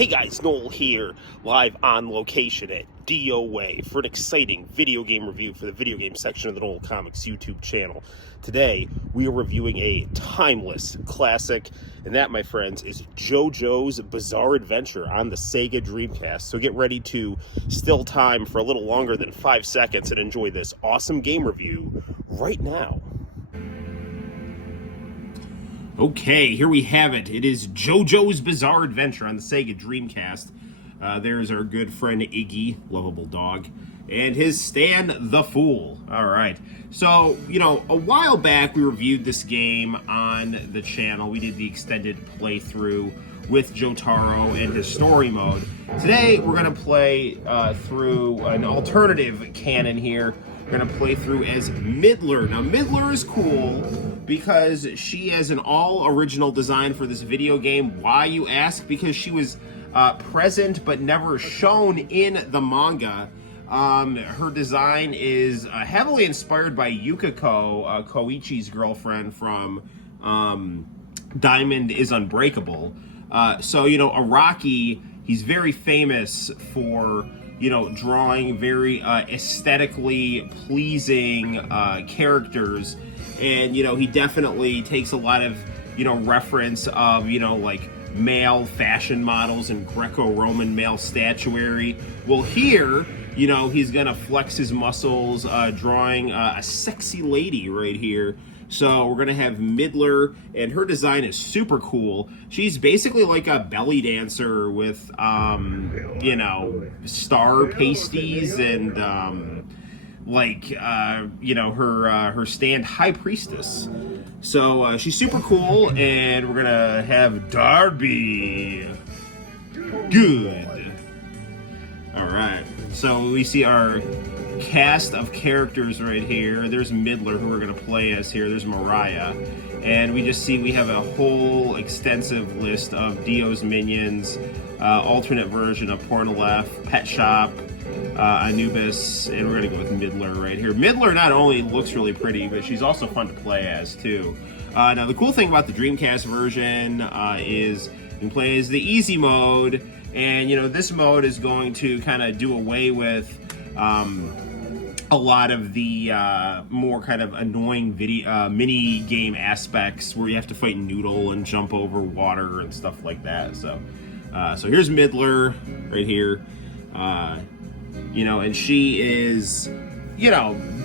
Hey guys, Noel here, live on location at DOA for an exciting video game review for the video game section of the Noel Comics YouTube channel. Today, we are reviewing a timeless classic, and that, my friends, is JOJO'S Bizarre Adventure on the Sega Dreamcast. So get ready to still time for a little longer than 5 seconds and enjoy this awesome game review right now. Okay, here we have it. It is JoJo's Bizarre Adventure on the Sega Dreamcast. There's our good friend Iggy, lovable dog, and his Stan the Fool. All right. So, a while back we reviewed this game on the channel. We did the extended playthrough with Jotaro and his story mode. Today we're going to play through an alternative canon here. We're going to play through as Midler. Now, Midler is cool because she has an all-original design for this video game. Why, you ask? Because she was present but never shown in the manga. Her design is heavily inspired by Yukiko, Koichi's girlfriend from Diamond is Unbreakable. So, Araki, he's very famous for drawing very aesthetically pleasing characters, and he definitely takes a lot of reference of like male fashion models and Greco-Roman male statuary. Well, here he's gonna flex his muscles drawing a sexy lady right here. So we're gonna have Midler, and her design is super cool. She's basically like a belly dancer with, star pasties and, her stand High Priestess. So she's super cool, and we're gonna have Darby. Good. All right. So we see our cast of characters right here. There's Midler, who we're going to play as here. There's Mariah. And we just see we have a whole extensive list of Dio's minions, alternate version of Pornolef, Pet Shop, Anubis, and we're going to go with Midler right here. Midler not only looks really pretty, but she's also fun to play as, too. Now, the cool thing about the Dreamcast version is you can play as the easy mode, and, this mode is going to kind of do away with a lot of the more kind of annoying mini game aspects where you have to fight Noodle and jump over water and stuff like that. So here's Midler right here, and she is,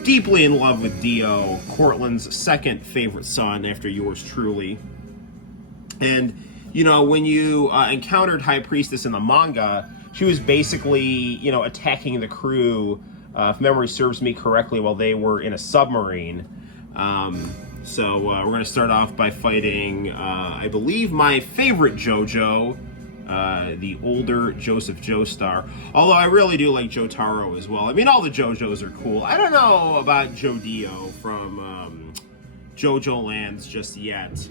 deeply in love with Dio, Cortland's second favorite son after yours truly. And, when you encountered High Priestess in the manga, she was basically, attacking the crew, if memory serves me correctly, while they were in a submarine. So we're going to start off by fighting, I believe, my favorite JoJo, the older Joseph Joestar. Although I really do like Jotaro as well. I mean, all the JoJos are cool. I don't know about JoDio from JoJo Lands just yet.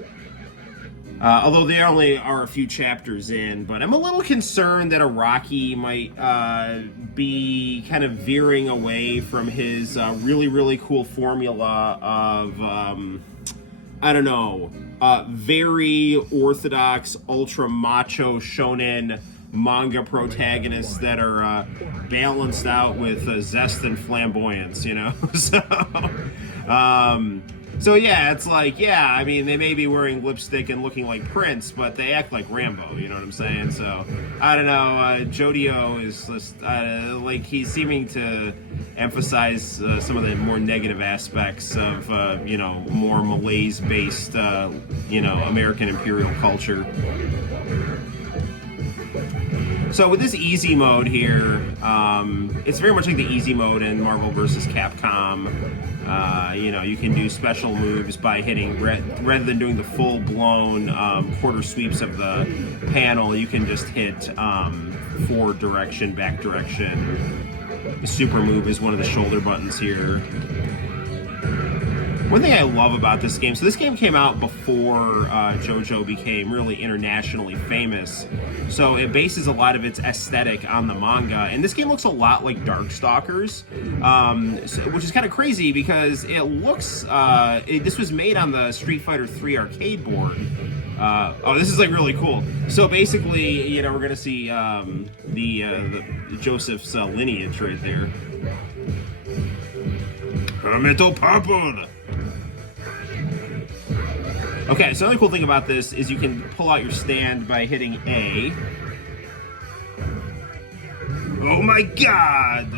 Although they only are a few chapters in, but I'm a little concerned that Araki might be kind of veering away from his really, really cool formula of, very orthodox, ultra macho shonen manga protagonists that are balanced out with zest and flamboyance, So yeah, it's like, I mean, they may be wearing lipstick and looking like Prince, but they act like Rambo, you know what I'm saying? So, I don't know, JoDio is just, he's seeming to emphasize some of the more negative aspects of, more Malays-based, American imperial culture. So with this easy mode here, it's very much like the easy mode in Marvel vs. Capcom. You can do special moves by hitting, rather than doing the full-blown quarter sweeps of the panel, you can just hit forward direction, back direction. The super move is one of the shoulder buttons here. One thing I love about this game, so this game came out before JoJo became really internationally famous, so it bases a lot of its aesthetic on the manga, and this game looks a lot like Darkstalkers, which is kind of crazy because it looks, this was made on the Street Fighter 3 arcade board. Oh, this is like really cool. So basically, you know, we're gonna see the Joseph's lineage right there. Metal purple. Okay, so another cool thing about this is you can pull out your stand by hitting A. Oh my god!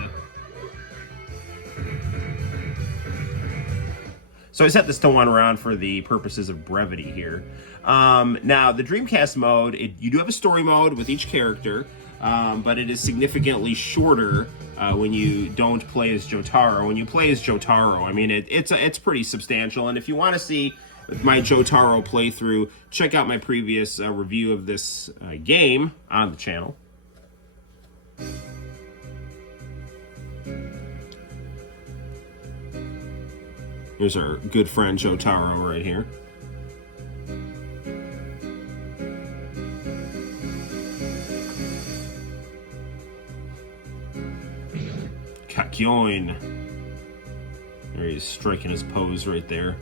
So I set this to 1 round for the purposes of brevity here. Now, the Dreamcast mode, you do have a story mode with each character, but it is significantly shorter when you don't play as Jotaro. When you play as Jotaro, I mean, it's pretty substantial. And if you want to see my Jotaro playthrough, check out my previous review of this game on the channel. Here's our good friend Jotaro right here. Kakyoin. There he's striking his pose right there.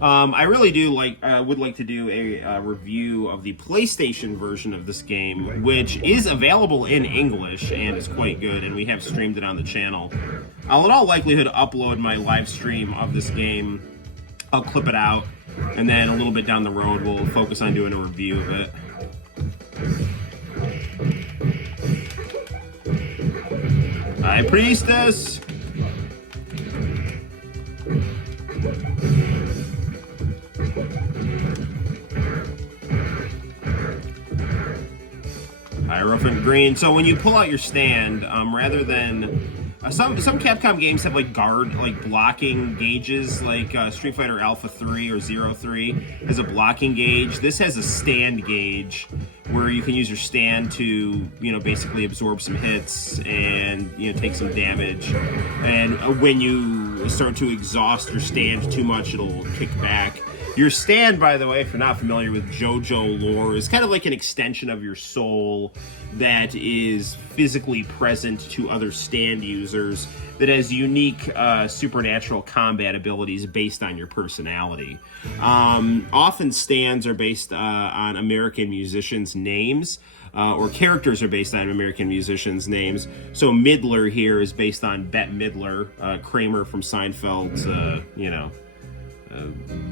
I really do would like to do a review of the PlayStation version of this game, which is available in English and is quite good, and we have streamed it on the channel. I'll in all likelihood upload my live stream of this game. I'll clip it out, and then a little bit down the road we'll focus on doing a review of it. High Priestess! Hierophant Green. So when you pull out your stand, rather than some Capcom games have like blocking gauges, like Street Fighter Alpha 3 or Zero 3 has a blocking gauge. This has a stand gauge where you can use your stand to, you know, basically absorb some hits and, you know, take some damage. And when you start to exhaust your stand too much, it'll kick back. Your stand, by the way, if you're not familiar with JoJo lore, is kind of like an extension of your soul that is physically present to other stand users, that has unique supernatural combat abilities based on your personality. Often stands are based on American musicians' names, or characters are based on American musicians' names. So Midler here is based on Bette Midler, Kramer from Seinfeld's,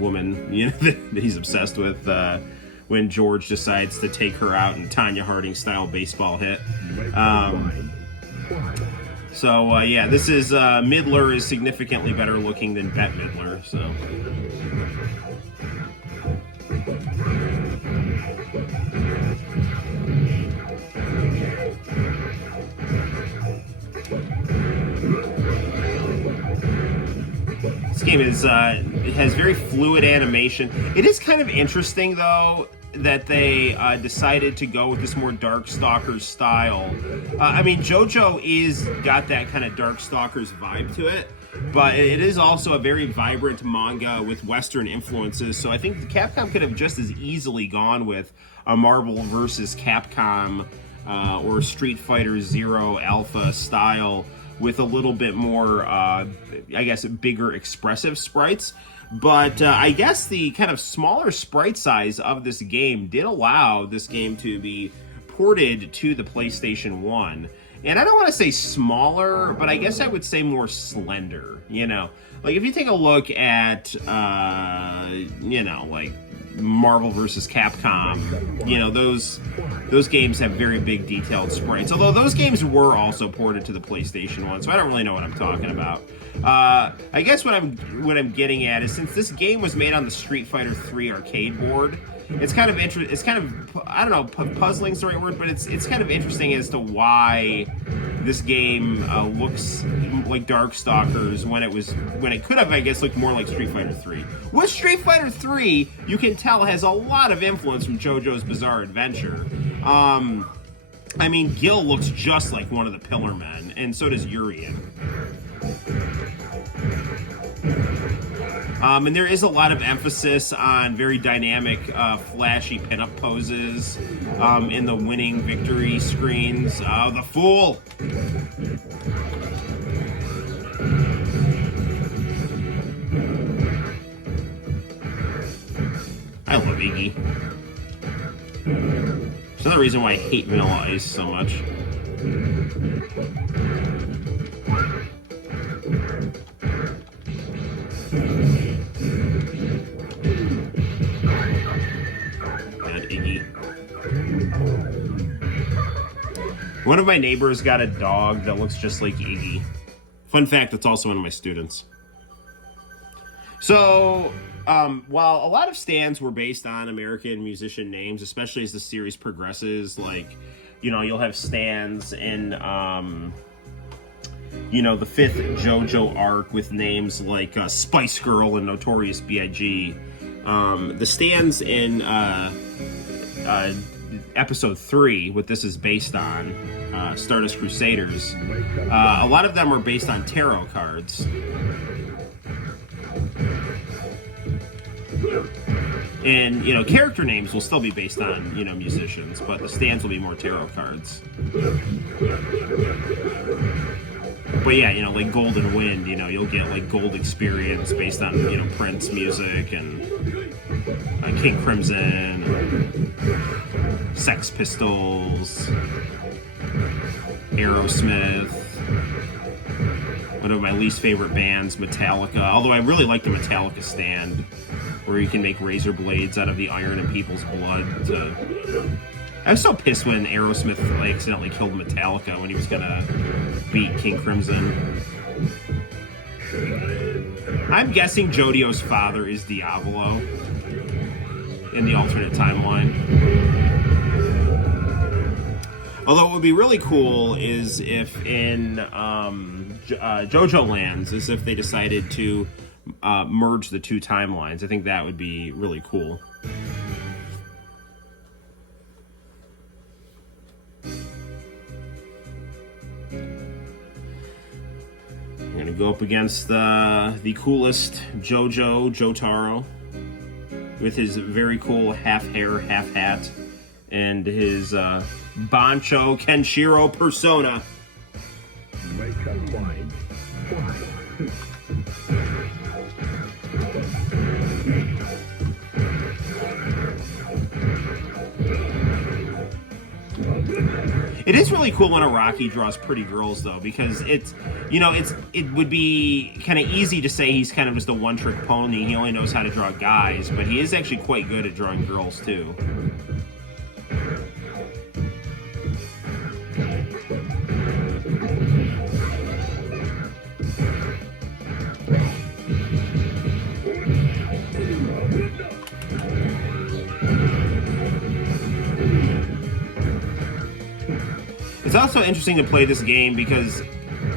woman, you know, that he's obsessed with, when George decides to take her out in Tanya Harding style baseball hit. Yeah, this is Midler is significantly better looking than Bette Midler, so. This game is it has very fluid animation. It is kind of interesting, though, that they decided to go with this more Darkstalkers style. I mean, JoJo is got that kind of Darkstalkers vibe to it, but it is also a very vibrant manga with Western influences. So I think the Capcom could have just as easily gone with a Marvel versus Capcom or Street Fighter Zero Alpha style, with a little bit more, I guess, bigger expressive sprites. But I guess the kind of smaller sprite size of this game did allow this game to be ported to the PlayStation 1. And I don't want to say smaller, but I guess I would say more slender, you know? Like, if you take a look at, like Marvel versus Capcom, you know, those games have very big detailed sprites. Although those games were also ported to the PlayStation 1, so I don't really know what I'm talking about. I guess what I'm getting at is, since this game was made on the Street Fighter 3 arcade board, it's kind of I don't know, puzzling is the right word, but it's kind of interesting as to why this game looks like Darkstalkers when it could have, I guess, looked more like Street Fighter 3. With Street Fighter 3, you can tell has a lot of influence from JoJo's Bizarre Adventure. I mean, Gil looks just like one of the Pillar Men, and so does Urien. And there is a lot of emphasis on very dynamic, flashy pinup poses in the winning victory screens. The Fool! I love Iggy. It's another reason why I hate Vanilla Ice so much. God, Iggy. One of my neighbors got a dog that looks just like Iggy. Fun fact, that's also one of my students. So, while a lot of stands were based on American musician names, especially as the series progresses, like, you know, you'll have stands in, you know, the 5th JoJo arc with names like Spice Girl and Notorious B.I.G. The stands in episode 3, what this is based on, Stardust Crusaders, a lot of them were based on tarot cards. And, you know, character names will still be based on, you know, musicians, but the stands will be more tarot cards. But yeah, you know, like Golden Wind, you know, you'll get like Gold Experience based on, you know, Prince music and King Crimson, and Sex Pistols, Aerosmith. One of my least favorite bands, Metallica. Although I really like the Metallica stand, where you can make razor blades out of the iron in people's blood. I was so pissed when Aerosmith accidentally killed Metallica when he was gonna beat King Crimson. I'm guessing Jodio's father is Diablo in the alternate timeline. Although what would be really cool is if in JoJo Lands, is if they decided to merge the two timelines. I think that would be really cool. I'm gonna go up against the coolest JoJo, Jotaro, with his very cool half hair, half hat, and his Bancho Kenshiro persona. It is really cool when Araki draws pretty girls, though, because it's, you know, it would be kind of easy to say he's kind of just a one-trick pony. He only knows how to draw guys, but he is actually quite good at drawing girls, too. It's also interesting to play this game because,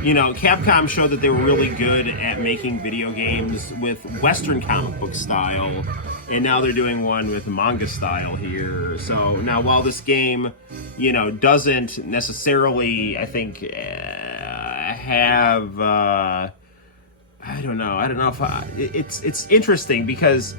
you know, Capcom showed that they were really good at making video games with Western comic book style, and now they're doing one with manga style here. So now, while this game, you know, doesn't necessarily, I think, have, I don't know if it's interesting because,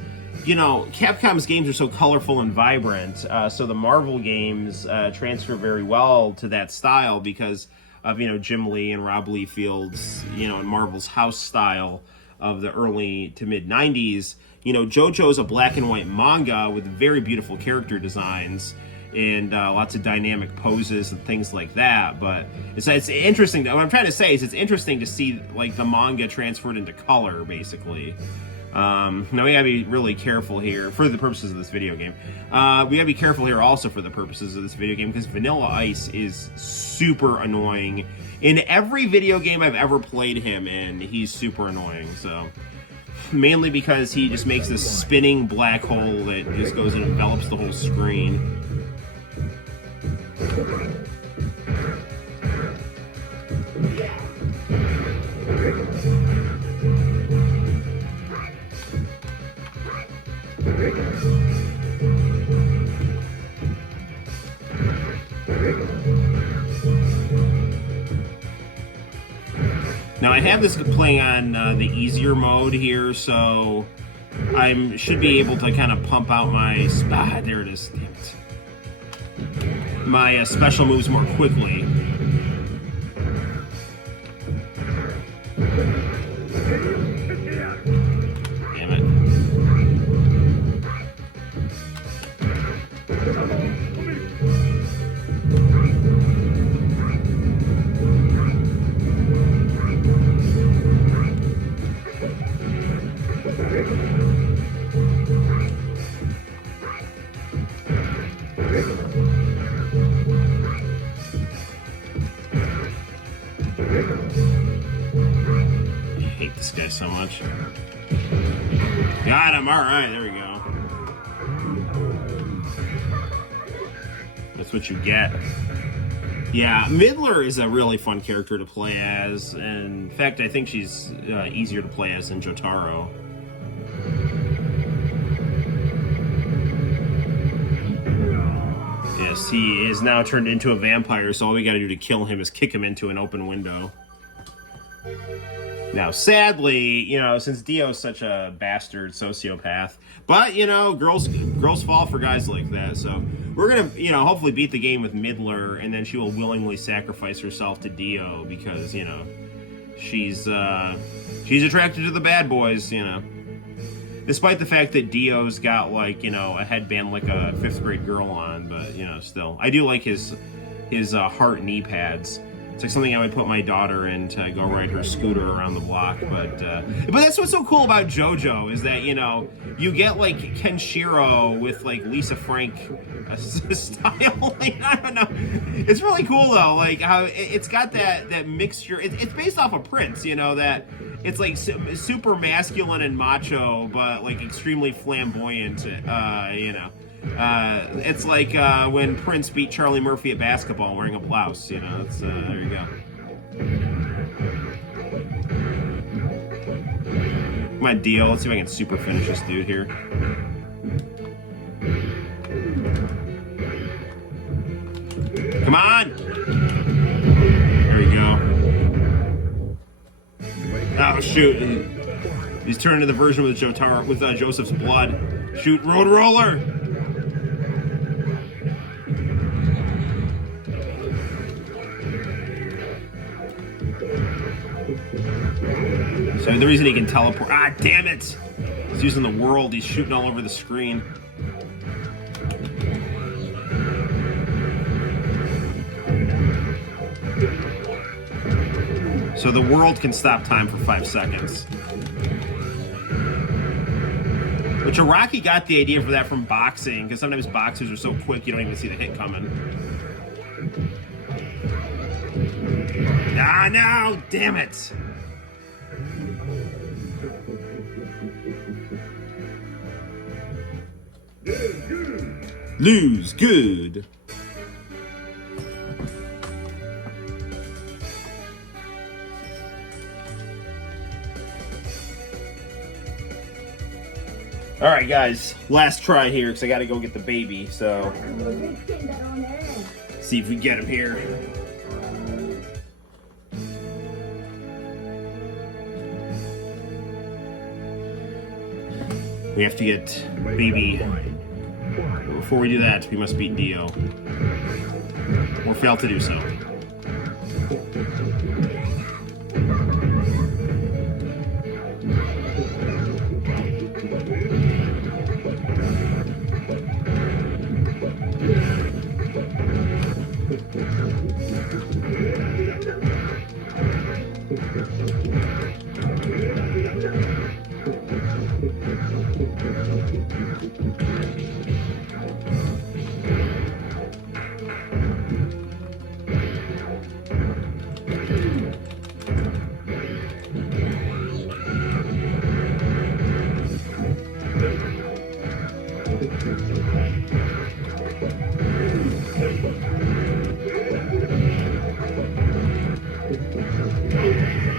you know, Capcom's games are so colorful and vibrant, so the Marvel games transfer very well to that style because of, you know, Jim Lee and Rob Liefeld's, you know, and Marvel's house style of the early to mid 90s. You know, JoJo's a black and white manga with very beautiful character designs and lots of dynamic poses and things like that. But it's interesting. What I'm trying to say is it's interesting to see like the manga transferred into color, basically. Now we gotta be really careful here for the purposes of this video game. We gotta be careful here also for the purposes of this video game because Vanilla Ice is super annoying. In every video game I've ever played him in, he's super annoying. So mainly because he just makes this spinning black hole that just goes and envelops the whole screen. Now, I have this playing on the easier mode here, so I should be able to kind of pump out my there it is. Damn it. My special moves more quickly. Damn it. I hate this guy so much. Got him. All right, there we go. That's what you get. Yeah, Midler is a really fun character to play as. And in fact, I think she's easier to play as than Jotaro. Yes, he is now turned into a vampire, so all we gotta do to kill him is kick him into an open window. Now, sadly, you know, since Dio's such a bastard sociopath, but, you know, girls fall for guys like that, so we're gonna, you know, hopefully beat the game with Midler, and then she will willingly sacrifice herself to Dio because, you know, she's attracted to the bad boys, you know. Despite the fact that Dio's got, like, you know, a headband like a 5th grade girl on, but, you know, still. I do like his heart knee pads. It's like something I would put my daughter in to go ride her scooter around the block. But that's what's so cool about JoJo is that, you know, you get, like, Kenshiro with, like, Lisa Frank style. Like, I don't know. It's really cool, though, like, how it's got that mixture. It's based off of Prince, you know, that it's, like, super masculine and macho, but, like, extremely flamboyant, you know. It's like when Prince beat Charlie Murphy at basketball wearing a blouse, you know. It's there you go. Come on, Dio. Let's see if I can super finish this dude here. Come on! There we go. Oh shoot! He's turned into the version with Jotaro with Joseph's blood. Shoot, Road Roller! So the reason he can teleport... Ah, damn it! He's using the world. He's shooting all over the screen. So the world can stop time for 5 seconds. But Jiraki got the idea for that from boxing, because sometimes boxers are so quick you don't even see the hit coming. Ah, no! Damn it! Lose good. All right, guys, last try here because I got to go get the baby. So, see if we get him here. We have to get baby. Before we do that, we must beat Dio. Or fail to do so.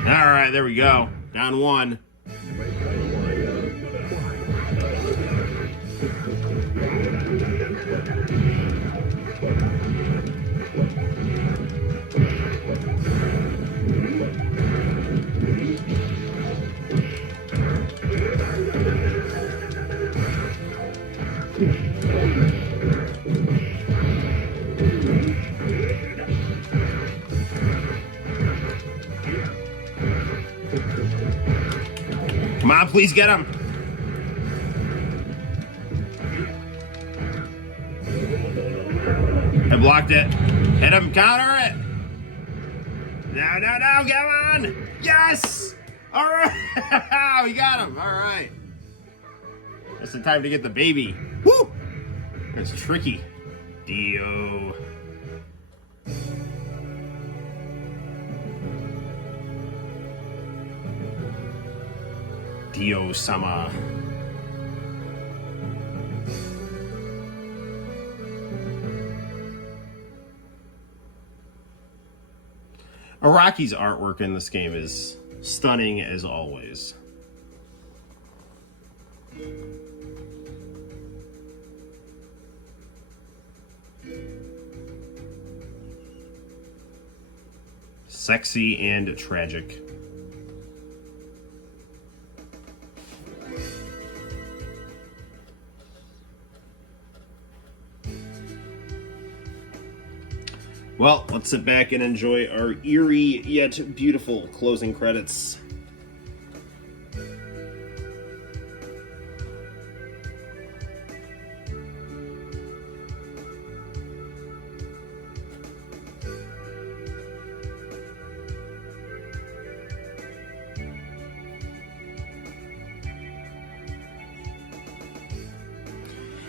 Alright, there we go. Down one. Please get him. I blocked it. Hit him. Counter it. No, come on. Yes. All right. We got him. All right. Just in time to get the baby. Woo. That's tricky. Dio. Dio-sama. Araki's artwork in this game is stunning as always. Sexy and tragic. Well, let's sit back and enjoy our eerie yet beautiful closing credits.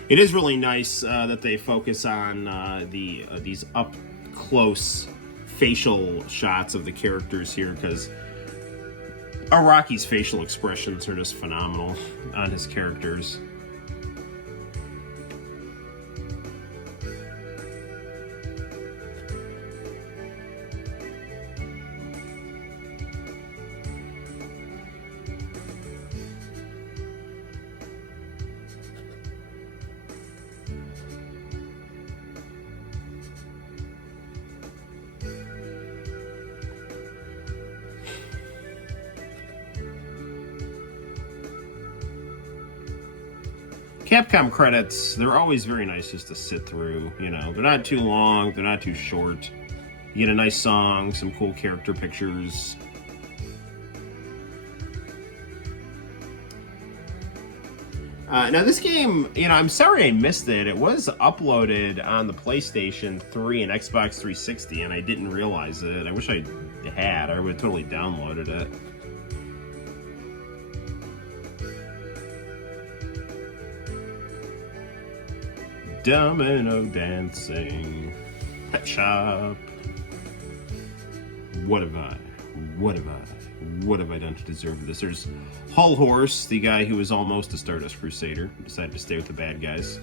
It is really nice that they focus on these up close facial shots of the characters here, because Araki's facial expressions are just phenomenal on his characters. Capcom credits, they're always very nice just to sit through, you know. They're not too long, they're not too short. You get a nice song, some cool character pictures. Now this game, you know, I'm sorry I missed it. It was uploaded on the PlayStation 3 and Xbox 360, and I didn't realize it. I wish I had. I would have totally downloaded it. Domino dancing, pet shop. What have I done to deserve this? There's Hull Horse, the guy who was almost a Stardust Crusader, decided to stay with the bad guys.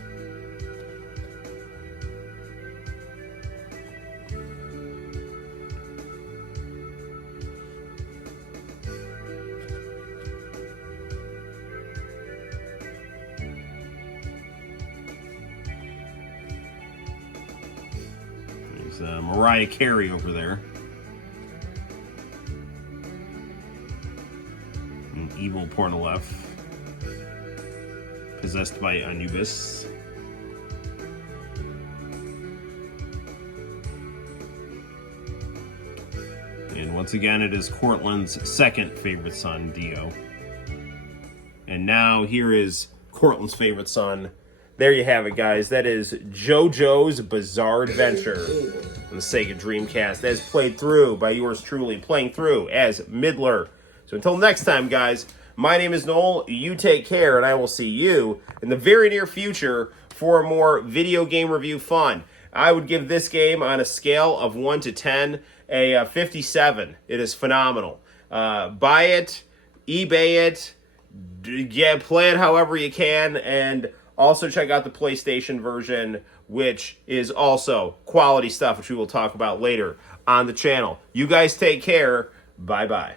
Mariah Carey over there. An evil Pornolef. Possessed by Anubis. And once again, it is Cortland's second favorite son, Dio. And now here is Cortland's favorite son. There you have it, guys. That is JoJo's Bizarre Adventure on the Sega Dreamcast, as played through by yours truly, playing through as Midler. So until next time, guys, my name is Noel. You take care, and I will see you in the very near future for more video game review fun. I would give this game, on a scale of 1 to 10, a 57. It is phenomenal. Buy it, eBay it, play it however you can, and also check out the PlayStation version, which is also quality stuff, which we will talk about later on the channel. You guys take care. Bye-bye.